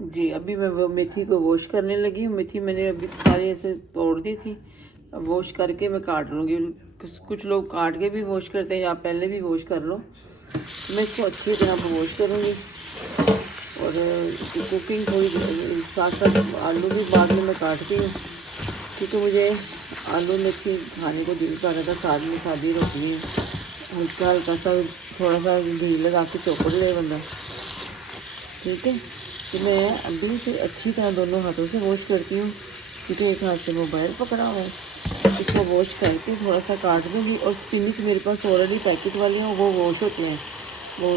जी अभी मैं वो मेथी को वॉश करने लगी हूँ। मेथी मैंने अभी सारी ऐसे तोड़ दी थी। अब वॉश करके मैं काट लूँगी। कुछ लोग काट के भी वॉश करते हैं या पहले भी वॉश कर लो। मैं इसको अच्छी तरह वॉश करूँगी और इसकी कुकिंग थोड़ी साथ साथ आलू भी बाद में मैं काटती हूँ, क्योंकि मुझे आलू मेथी खाने को दिल कर रहा था। साथ में सादी रोटी है, हल्का हल्का सा थोड़ा सा घी लगा के चौपड़ ले बंदा। ठीक है, तो मैं अभी से अच्छी तरह दोनों हाथों से वॉश करती हूँ, क्योंकि एक हाथ से मोबाइल पकड़ा हुआ है। इसको वॉश करके थोड़ा सा काट दूँगी। और स्पिनिच मेरे पास ऑलरेडी पैकेट वाले हैं, वो वॉश होते हैं, वो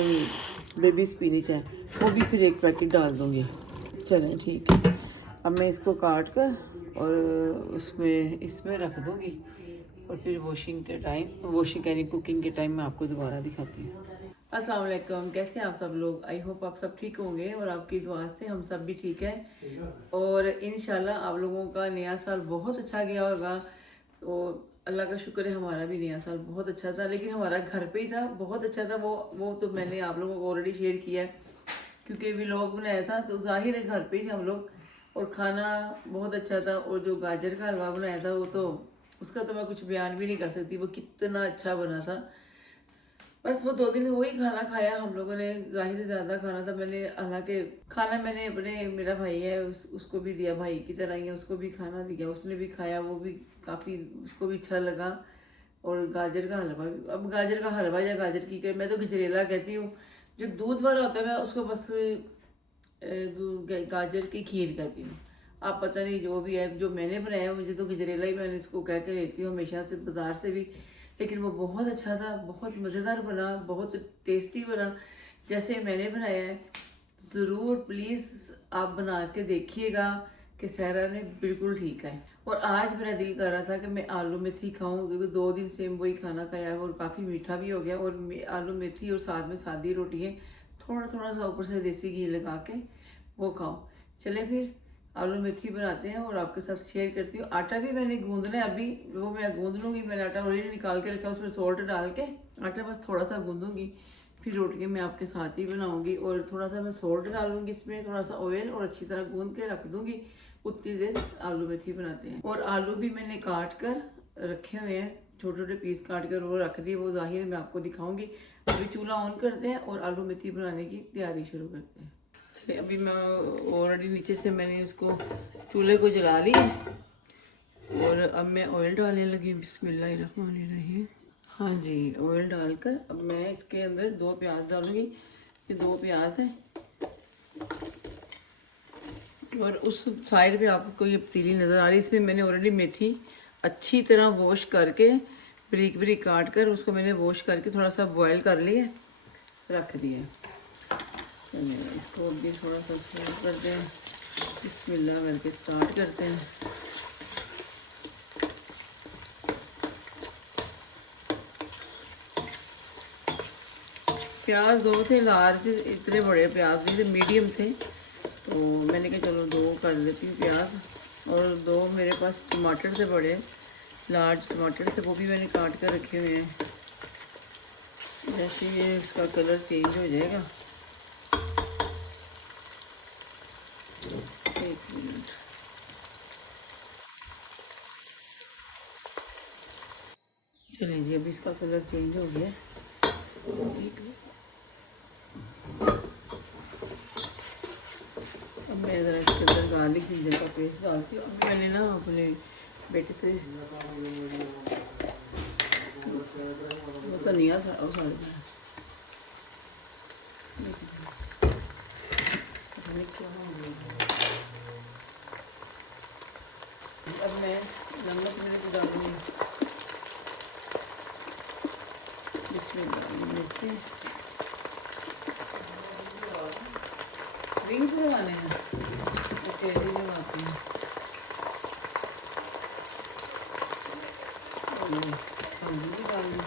बेबी स्पिनिच है, वो भी फिर एक पैकेट डाल दूँगी। चलें ठीक है, अब मैं इसको काट कर और उसमें इसमें रख दूँगी और फिर वॉशिंग कह रही कुकिंग के टाइम मैं आपको दोबारा दिखाती हूँ। अस्सलाम वालेकुम, कैसे हैं आप सब लोग। आई होप आप सब ठीक होंगे और आपकी दुआ से हम सब भी ठीक है। और इंशाल्लाह आप लोगों का नया साल बहुत अच्छा गया होगा। तो अल्लाह का शुक्र है, हमारा भी नया साल बहुत अच्छा था, लेकिन हमारा घर पे ही था, बहुत अच्छा था। वो तो मैंने आप लोगों को ऑलरेडी शेयर किया है, क्योंकि व्लॉग बनाया था, तो जाहिर है घर पे ही थे हम लोग। और खाना बहुत अच्छा था। और जो गाजर का हलवा बनाया था, वो तो उसका तो मैं कुछ बयान भी नहीं कर सकती, वो कितना अच्छा बना था। बस वो 2 दिन वही खाना खाया हम लोगों ने। जाहिर है ज़्यादा खाना था। मैंने हालांकि खाना मैंने अपने, मेरा भाई है उसको भी दिया, भाई की तरह ही है, उसको भी खाना दिया, उसने भी खाया, वो भी काफ़ी उसको भी अच्छा लगा। और गाजर का हलवा भी, अब गाजर का हलवा या गाजर की मैं तो गजरेला कहती हूँ। जो दूध वाला होता है मैं उसको बस गाजर की खीर कहती हूँ। आप पता नहीं जो भी है, जो मैंने बनाया मुझे तो गजरेला ही मैंने इसको कह के लेती हूँ हमेशा से, बाजार से भी। लेकिन वो बहुत अच्छा था, बहुत मज़ेदार बना, बहुत टेस्टी बना जैसे मैंने बनाया है। ज़रूर प्लीज़ आप बना के देखिएगा कि सहरा ने बिल्कुल ठीक है। और आज मेरा दिल कर रहा था कि मैं आलू मेथी खाऊं, क्योंकि 2 दिन से वही खाना खाया है और काफ़ी मीठा भी हो गया। और आलू मेथी और साथ में सादी रोटी है, थोड़ा थोड़ा सा ऊपर से देसी घी लगा के वो खाओ। चले फिर आलू मेथी बनाते हैं और आपके साथ शेयर करती हूँ। आटा भी मैंने गूंदना है अभी, वो मैं गूंद लूँगी। मैंने आटा ऑलरेडी निकाल के रखा, उसमें सॉल्ट डाल के आटा बस थोड़ा सा गूंदूँगी। फिर रोटियाँ मैं आपके साथ ही बनाऊँगी। और थोड़ा सा मैं सॉल्ट डालूँगी इसमें, थोड़ा सा ऑयल, और अच्छी तरह गूंद के रख दूँगी। उतनी देर आलू मेथी बनाते हैं। और आलू भी मैंने काट कर रखे हुए हैं, छोटे छोटे पीस काट कर वो रख दिए, वो जाहिर मैं आपको दिखाऊँगी। अभी चूल्हा ऑन करते हैं और आलू मेथी बनाने की तैयारी शुरू करते हैं। चलिए, अभी मैं ऑलरेडी नीचे से मैंने इसको चूल्हे को जला लिया और अब मैं ऑयल डालने लगी। बिस्मिल्लाहिर्रहमानिर्रहीम। हाँ जी, ऑयल डालकर अब मैं इसके अंदर 2 प्याज डालूंगी। ये 2 प्याज हैं। और उस साइड पे आपको ये पतीली नज़र आ रही है, इसमें मैंने ऑलरेडी मेथी अच्छी तरह वॉश करके बारीक बारीक काट कर उसको मैंने वॉश करके थोड़ा सा बॉयल कर लिया, रख दिया। चलिए इसको भी थोड़ा सा स्टोर करते हैं, बिस्मिल्लाह करके स्टार्ट करते हैं। प्याज 2 थे लार्ज, इतने बड़े प्याज नहीं थे, मीडियम थे, तो मैंने कहा चलो 2 कर देती हूँ प्याज। और 2 मेरे पास टमाटर से बड़े लार्ज टमाटर से, वो भी मैंने काट कर रखे हुए हैं। जैसे ये इसका कलर चेंज हो जाएगा, 1 मिनट। चलिए जी, अभी इसका कलर चेंज हो गया। अब मैं ज़रा इसके अंदर गार्लिक जिंजर का पेस्ट डालती हूँ। अब मैंने ना अपने बेटे से वो धनिया अब मैं नमक मिर्च डालूँगी। बिस्मिल्लाह। मिर्ची रिंग्स लगाने हैं, तेज़ी लगाते हैं। हल्दी भी डालनी,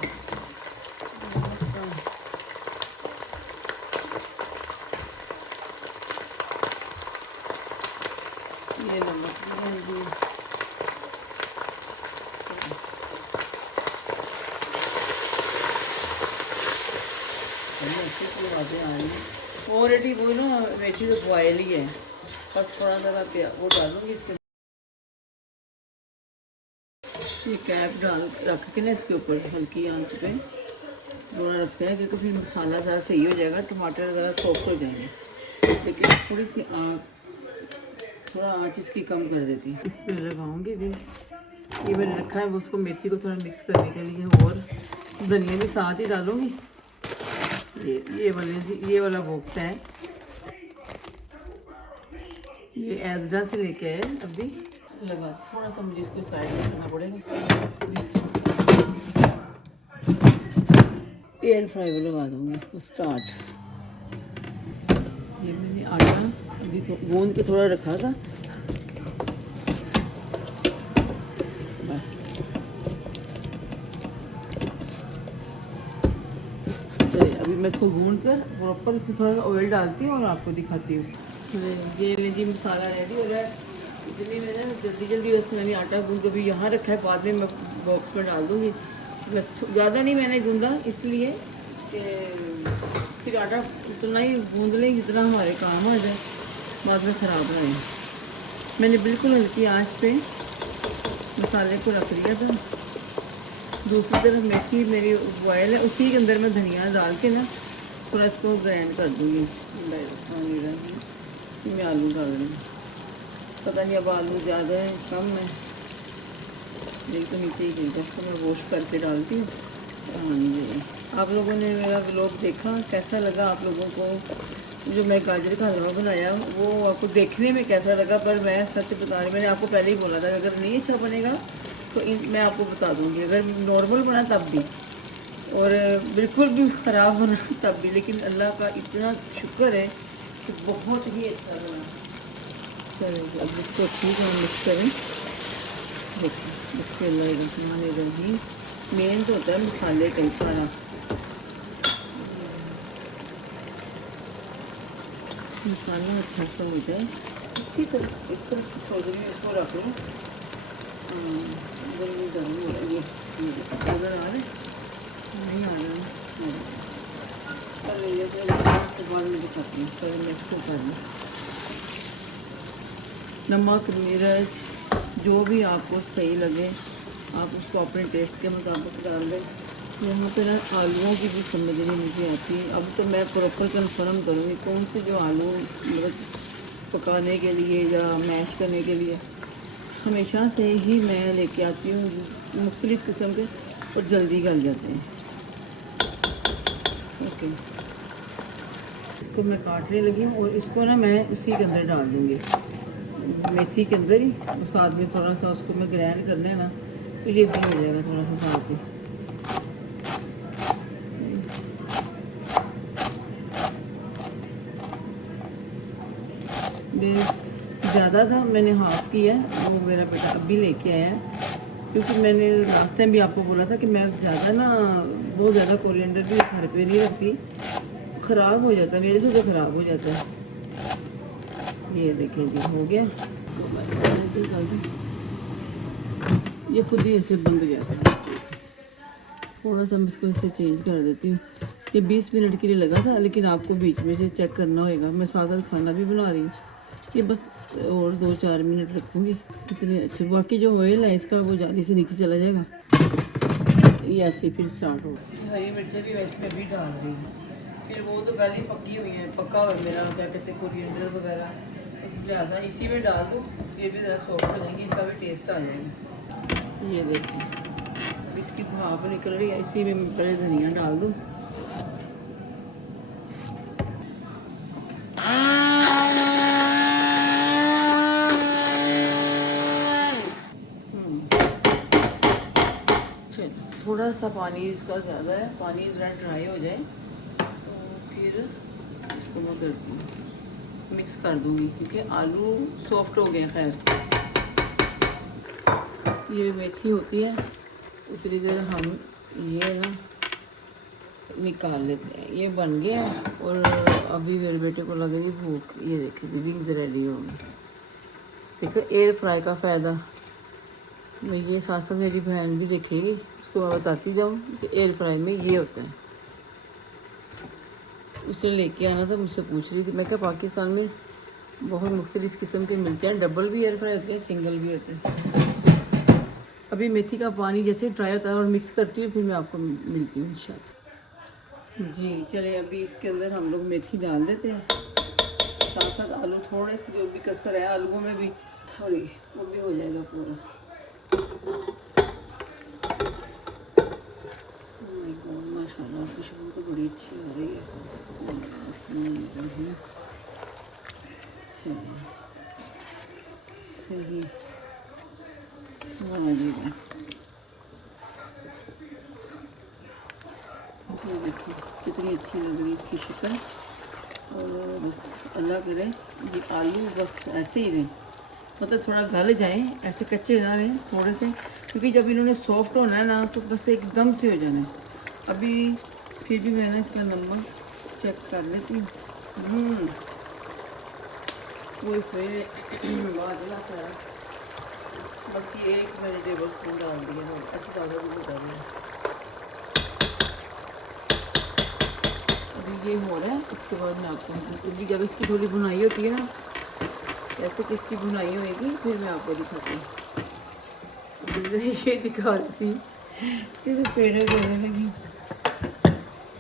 ये नमक भी डाल दिए। अच्छी सी आवाज़ें आ रही हैं। ऑलरेडी वो ना मेथी तो बॉयल ही है, बस थोड़ा सा मैं वो डालूंगी इसके, ये कैप डाल रख के ना इसके ऊपर हल्की आंच पे थोड़ा रखते हैं, क्योंकि फिर मसाला ज़रा सही हो जाएगा, टमाटर ज़रा सॉफ्ट हो जाएंगे। लेकिन थोड़ी सी थोड़ा आंच इसकी कम कर देती है। इसमें लगाऊंगी विंग्स, ये मैंने रखा है वो, उसको मेथी को थोड़ा मिक्स करने के लिए, और धनिया भी साथ ही डालूंगी। ये वाला बॉक्स है, ये एजरा से लेके आए अभी। लगा थोड़ा सा मुझे इसको साइड में करना पड़ेगा। एयर फ्राई में लगा दूंगी इसको स्टार्ट। ये मैंने आटा अभी गूंद के थोड़ा रखा था, बस तो अभी मैं इसको गूंद कर प्रॉपर इसमें थोड़ा सा ऑयल डालती हूँ और आपको दिखाती हूँ। ये लीजिए मसाला रेडी हो रहा है। इतनी मैंने जल्दी वैसे मैंने आटा गूंद के भी यहाँ रखा है, बाद में मैं बॉक्स में डाल दूँगी। ज़्यादा नहीं मैंने गूंदा, इसलिए कि फिर आटा उतना ही गूंद लें जितना हमारे काम आ जाए, बाद में ख़राब ना हो। मैंने बिल्कुल हल्की आंच पे मसाले को रख लिया था। दूसरी तरफ मेथी मेरी बॉयल है, उसी के अंदर मैं धनिया डाल के ना थोड़ा इसको ग्राइंड कर दूँगी। मैं आलू डाल रही हूँ, पता नहीं अब आलू ज़्यादा है कम है, यही तो नीचे ही गिरता है, तो मैं वॉश करके डालती हूँ। हाँ जी, आप लोगों ने मेरा व्लॉग देखा, कैसा लगा आप लोगों को? जो मैं गाजर का हलवा बनाया वो आपको देखने में कैसा लगा? पर मैं सच बता रही, मैंने आपको पहले ही बोला था अगर नहीं अच्छा बनेगा तो मैं आपको बता दूँगी, अगर नॉर्मल बना तब भी, और बिल्कुल भी ख़राब बना तब भी, लेकिन अल्लाह का इतना शुक्र है कि बहुत ही अच्छा बना। चलिए अब इसको अच्छी तरह मिक्स करें। देखिए बिस्मिल्लाहिर्रहमानिर्रहीम, मेन तो होता है मसाले का सारा। मसाला अच्छा सा हो जाए, इसी तरह एक तरफ छोड़ देंगे, इसको रख लूँ। गर्मी हो रही है, नज़र आ रहा है नहीं आ रहा है? पहले ये बाद में दिखाती हूँ, पहले मैं इसको कर लूँ। नमक मिर्च जो भी आपको सही लगे आप उसको अपने टेस्ट के मुताबिक डाल दें। यहाँ पर आलूओं की भी समझ नहीं मुझे आती है। अब तो मैं प्रॉपर कंफर्म करूँगी कौन से जो आलू मतलब पकाने के लिए या मैश करने के लिए हमेशा से ही मैं लेके आती हूँ, मुख्तलिफ़ किस्म के, और जल्दी गल जाते हैं। ओके, इसको मैं काटने लगी हूँ और इसको ना मैं उसी के अंदर डाल दूँगी, मेथी के अंदर ही। साथ में थोड़ा सा उसको मैं ग्राइंड कर लेना तो ये भी हो जाएगा थोड़ा सा साथ में। ज़्यादा था, मैंने हाफ़ किया है, वो मेरा बेटा अभी लेके आया है, क्योंकि मैंने लास्ट टाइम भी आपको बोला था कि मैं ज़्यादा ना बहुत ज़्यादा कोरिएंडर भी घर पे नहीं रखती, ख़राब हो जाता है मेरे से, तो ख़राब हो जाता है। ये देखिए जी हो गया, ये खुद ही ऐसे बंद हो जाता है। थोड़ा सा मैं इसको ऐसे चेंज कर देती हूँ। ये 20 मिनट के लिए लगा था, लेकिन आपको बीच में से चेक करना होगा, मैं साथ साथ खाना भी बना रही हूँ। ये बस और 2-4 मिनट रखूँगी, इतने अच्छे। बाकी जो ऑयल है इसका वो जल्दी से नीचे चला जाएगा। ये ऐसे फिर स्टार्ट हो। हरी मिर्चें भी वैसे मैं भी डाल रही हूँ, फिर वो तो पहले ही पकी हुई है, पक्का हुआ मेरा क्या कहते हैं कोरिएंडर वगैरह, ज़्यादा इसी में डाल दो, ये भी ज़रा सॉफ्ट हो जाएंगी, इनका भी टेस्ट आ जाएगा। ये देखिए इसकी भाप निकल रही है, इसी में मैं पहले धनिया डाल दूँ। थोड़ा सा पानी इसका ज़्यादा है, पानी ज़रा ड्राई हो जाए तो फिर इसको मैं करती हूँ मिक्स कर दूँगी, क्योंकि आलू सॉफ्ट हो गए। खैर से ये मेथी होती है, उतनी देर हम ये ना निकाल लेते हैं। ये बन गया है और अभी मेरे बेटे को लग रही भूख। ये देखिए विंग्स रेडी हो गई। देखो एयर फ्राई का फ़ायदा मैं ये साथ साथ मेरी बहन भी देखेगी, उसको मैं बताती जाऊँ कि एयर फ्राई में ये होता है। उसे लेके आना था, मुझसे पूछ रही थी, मैं क्या पाकिस्तान में बहुत मुख्तलिफ़ किस्म के मिलते हैं, डबल भी एयर फ्राई होते हैं, सिंगल भी होते हैं। अभी मेथी का पानी जैसे ड्राई होता है और मिक्स करती हूँ, फिर मैं आपको मिलती हूँ इंशाल्लाह। जी चले, अभी इसके अंदर हम लोग मेथी डाल देते हैं, साथ साथ आलू थोड़े से जो भी कसर है आलूओं में भी थोड़ी, वो भी हो जाएगा पूरा। माशाल्लाह खुशबू तो बड़ी अच्छी आ रही है। चलिए सही आ जाएगा। ये देखिए कितनी अच्छी लग रही है इसकी शक्ल। और बस अल्लाह करे ये आलू बस ऐसे ही रहें, मतलब थोड़ा गल जाए, ऐसे कच्चे ना रहें थोड़े से, क्योंकि जब इन्होंने सॉफ्ट होना है ना तो बस एकदम से हो जाना है। अभी फिर भी मैं ना इसका नमक चेक कर लेती हूँ। वो बादला सारा, बस ये 1 मैंने टेबल स्पून डाल दिया है, ऐसे ज़्यादा भी बता दिया। अभी ये हो रहा है, उसके बाद मैं आपको क्योंकि जब इसकी थोड़ी बुनाई होती है ना, ऐसे किसकी बुनाई होएगी फिर मैं आपको दिखाती हूँ। ये दिखा रही थी फिर पेड़े देने लगी।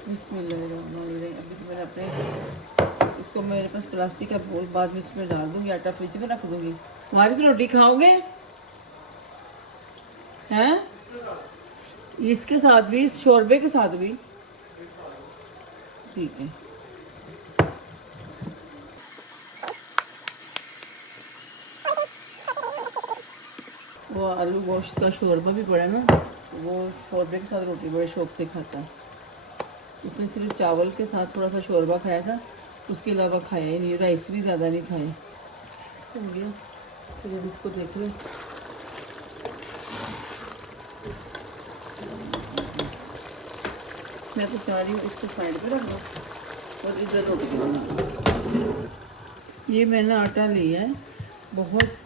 बिस्मिल्लाहिर्रहमानिर्रहीम। अभी तो मैंने अपने इसको, मेरे पास प्लास्टिक का बोल, बाद में इसमें डाल दूँगी, आटा फ्रिज में रख दूँगी। हमारी से रोटी खाओगे हैं? इसके साथ भी, इस शोरबे के साथ भी ठीक है। वो आलू गोश्त का शोरबा भी पड़ा ना, वो शोरबे के साथ रोटी बड़े शौक से खाता है। उसने सिर्फ चावल के साथ थोड़ा सा शोरबा खाया था, उसके अलावा खाया ही नहीं, राइस भी ज़्यादा नहीं खाए। इसको हो गया, तो जब इसको देख लो, मैं तो चाह रही हूँ इसको साइड पे रख दो और इधर रोटी बना। ये मैंने आटा लिया है बहुत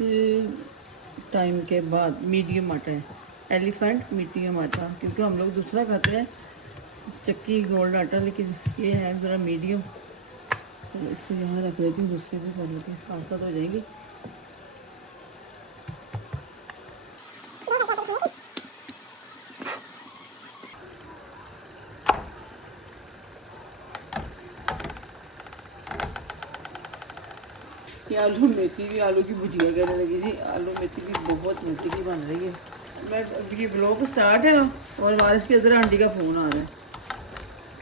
टाइम के बाद, मीडियम आटा है, एलिफेंट मीडियम आटा, क्योंकि हम लोग दूसरा खाते हैं चक्की गोल्ड आटा, लेकिन ये है ज़रा मीडियम। तो इसको यहाँ रख देती हूँ, दूसरे पे कर लेती हूँ, साथ साथ हो जाएंगी। ये आलू मेथी भी, आलू की भुजिया करने लगी थी, आलू मेथी भी बहुत मजे की बन रही है। मैं ये ब्लॉग स्टार्ट है और बारिश के ज़रा आंटी का फ़ोन आ रहा है,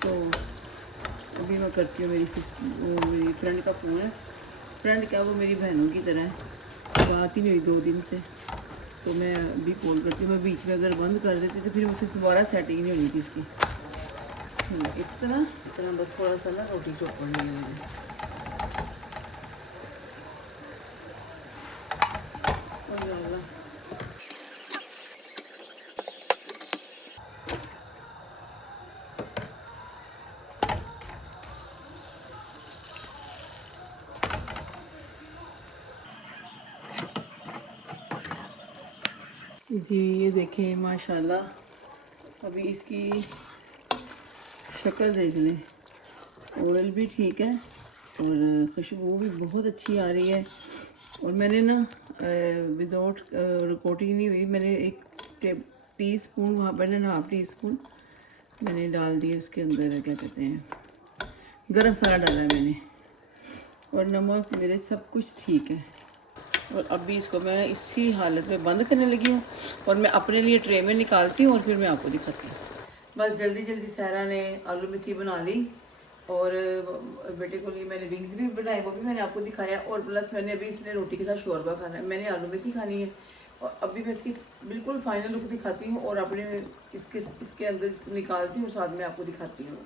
तो अभी मैं करती हूँ। मेरी फ्रेंड का फ़ोन है, फ्रेंड क्या, वो मेरी बहनों की तरह है, बात ही नहीं हुई 2 दिन से, तो मैं अभी कॉल करती हूँ। मैं बीच में अगर बंद कर देती तो फिर मुझसे दोबारा सेटिंग नहीं होनी थी इसकी। इतना बस थोड़ा सा ना रोटी को पड़ने लगी। जी ये देखें माशाल्लाह, अभी इसकी शक्ल देख लें, ऑयल भी ठीक है और खुशबू भी बहुत अच्छी आ रही है। और मैंने ना विदाउट कोटिंग नहीं हुई, मैंने 1 टीस्पून वहाँ पर ना, 1/2 टीस्पून मैंने डाल दिया उसके अंदर, क्या कहते हैं, गरम मसाला डाला है मैंने, और नमक मेरे सब कुछ ठीक है। और अभी इसको मैं इसी हालत में बंद करने लगी हूँ और मैं अपने लिए ट्रे में निकालती हूँ और फिर मैं आपको दिखाती हूँ। बस जल्दी जल्दी सहरा ने आलू मेथी बना ली और बेटे को लिए मैंने विंग्स भी बनाए, वो भी मैंने आपको दिखाया, और प्लस मैंने अभी इसने रोटी के साथ शोरबा खाना है, मैंने आलू मेथी खानी है। और अभी मैं इसकी बिल्कुल फाइनल लुक दिखाती हूँ और अपने इसके अंदर निकालती हूँ, साथ में आपको दिखाती हूँ।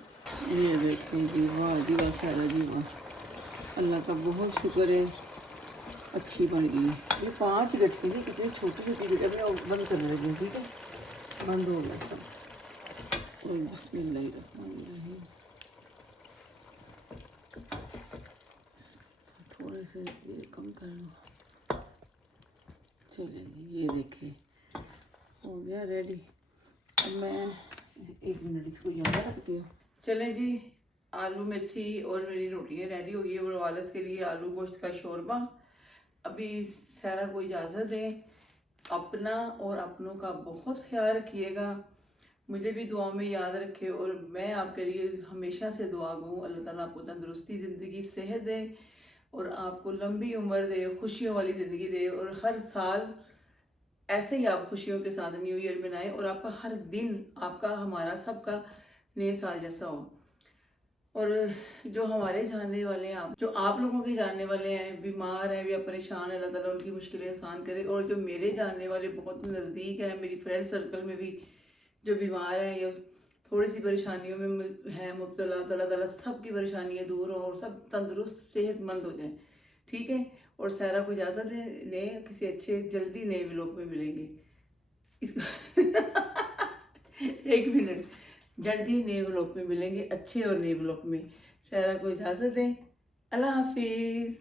ये देखिए जी, वाह जी वाह सहरा जी वाह, अल्लाह का बहुत शुक्र है, अच्छी बन गई। ये 5 गटकी थी, कितनी छोटी छोटी गटकी, मैं बंद करने लगी हूँ, ठीक है, बंद हो गया सब। बिस्मिल्लाहिर्रहमानिर्रहीम, थोड़े से ये कम कर लो। चलिए ये देखिए हो गया रेडी। अब मैं 1 मिनट इसको यहाँ रखती हूँ। चलें जी, आलू मेथी और मेरी रोटियां रेडी हो गई है। और वालस के लिए आलू गोश्त का शोरबा। अभी सारा को इजाज़त दें। अपना और अपनों का बहुत ख्याल रखिएगा। मुझे भी दुआ में याद रखे और मैं आपके लिए हमेशा से दुआ गूँ। अल्लाह ताला आपको तंदुरुस्ती, ज़िंदगी, सेहत दे और आपको लंबी उम्र दे, खुशियों वाली ज़िंदगी दे। और हर साल ऐसे ही आप खुशियों के साथ न्यू ईयर मनाएं और आपका हर दिन, आपका, हमारा, सबका नए साल जैसा हो। और जो हमारे जानने वाले हैं, आप जो आप लोगों के जानने वाले हैं बीमार हैं या परेशान है, अल्लाह ताला उनकी मुश्किलें आसान करे। और जो मेरे जानने वाले बहुत नज़दीक हैं, मेरी फ्रेंड सर्कल में भी जो बीमार हैं या थोड़ी सी परेशानियों में हैं मुब्तला, अल्लाह ताला सबकी परेशानियाँ दूर हों और सब तंदुरुस्त सेहतमंद हो जाएं। ठीक है। और सारा को इजाज़त दें। नए किसी अच्छे जल्दी नए व्लॉग में मिलेंगे। इसको एक मिनट, जल्दी नए व्लॉग में मिलेंगे, अच्छे और नए व्लॉग में। सारा को इजाज़त दें। अल्लाह हाफिज़।